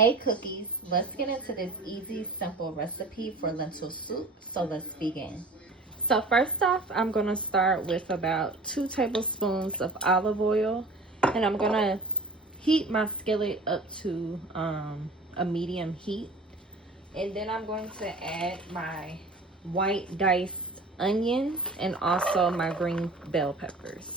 Hey cookies, let's get into this easy, simple recipe for lentil soup. So let's begin. So first off, I'm gonna start with about 2 tablespoons of olive oil, and I'm gonna heat my skillet up to a medium heat. And then I'm going to add my white diced onions and also my green bell peppers.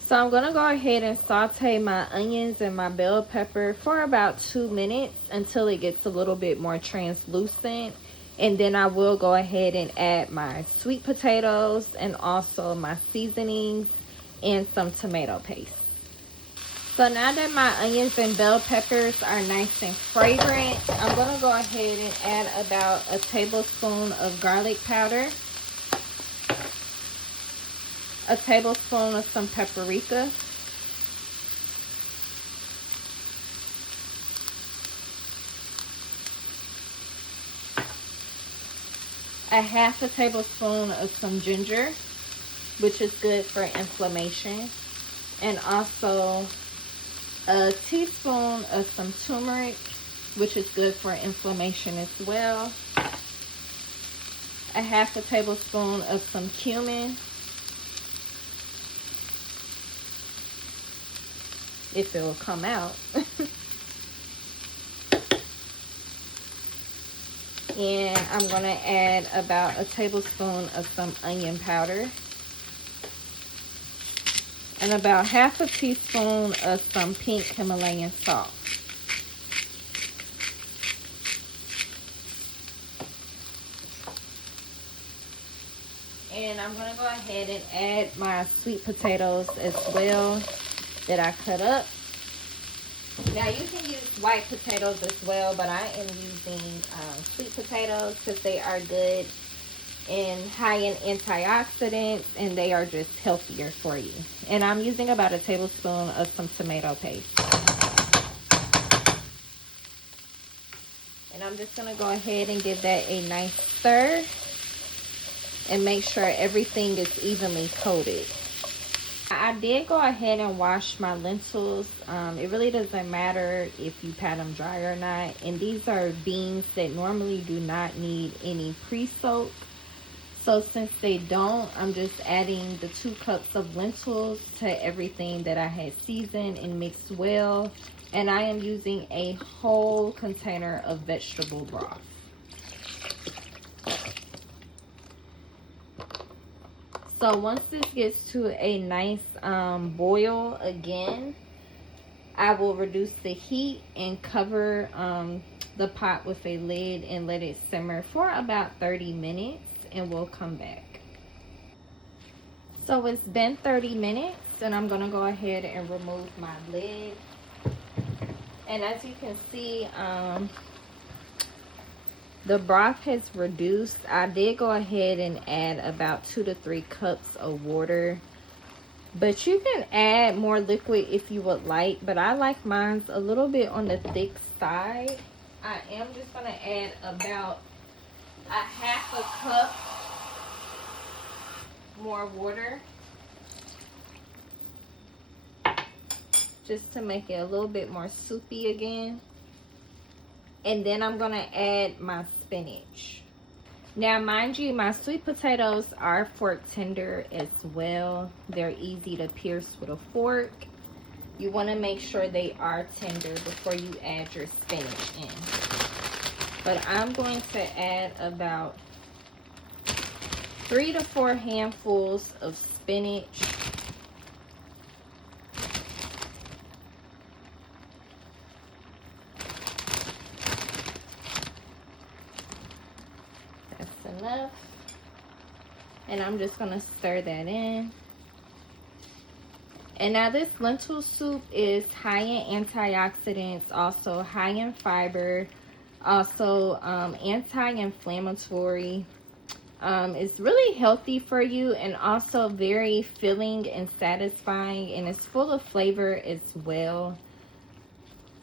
So I'm gonna go ahead and saute my onions and my bell pepper for about 2 minutes until it gets a little bit more translucent. And then I will go ahead and add my sweet potatoes and also my seasonings and some tomato paste. So now that my onions and bell peppers are nice and fragrant, I'm gonna go ahead and add about a tablespoon of garlic powder, a tablespoon of some paprika, a half a tablespoon of some ginger, which is good for inflammation, and also a teaspoon of some turmeric, which is good for inflammation as well, a half a tablespoon of some cumin, if it will come out. And I'm going to add about a tablespoon of some onion powder and about half a teaspoon of some pink Himalayan salt. And I'm going to go ahead and add my sweet potatoes as well that I cut up. Now you can use white potatoes as well, but I am using sweet potatoes because they are good and high in antioxidants, and they are just healthier for you. And I'm using about a tablespoon of some tomato paste. And I'm just going to go ahead and give that a nice stir and make sure everything is evenly coated. I did go ahead and wash my lentils. It really doesn't matter if you pat them dry or not. And these are beans that normally do not need any pre-soak. So since they don't, I'm just adding the 2 cups of lentils to everything that I had seasoned and mixed well. And I am using a whole container of vegetable broth. So once this gets to a nice boil again, I will reduce the heat and cover the pot with a lid and let it simmer for about 30 minutes, and we'll come back. So it's been 30 minutes, and I'm going to go ahead and remove my lid. And as you can see, the broth has reduced. I did go ahead and add about 2 to 3 cups of water. But you can add more liquid if you would like. But I like mine a little bit on the thick side. I am just going to add about a half a cup more water, just to make it a little bit more soupy again. And then I'm going to add my spinach. Now, mind you, my sweet potatoes are fork tender as well. They're easy to pierce with a fork. You want to make sure they are tender before you add your spinach in. But I'm going to add about 3 to 4 handfuls of spinach. Enough. And I'm just going to stir that in. And now this lentil soup is high in antioxidants, also high in fiber, also anti-inflammatory. It's really healthy for you, and also very filling and satisfying, and it's full of flavor as well.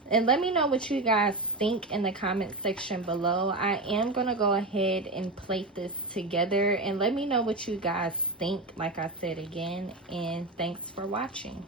And let me know what you guys think in the comment section below. I am going to go ahead and plate this together. And let me know what you guys think, like I said again. And thanks for watching.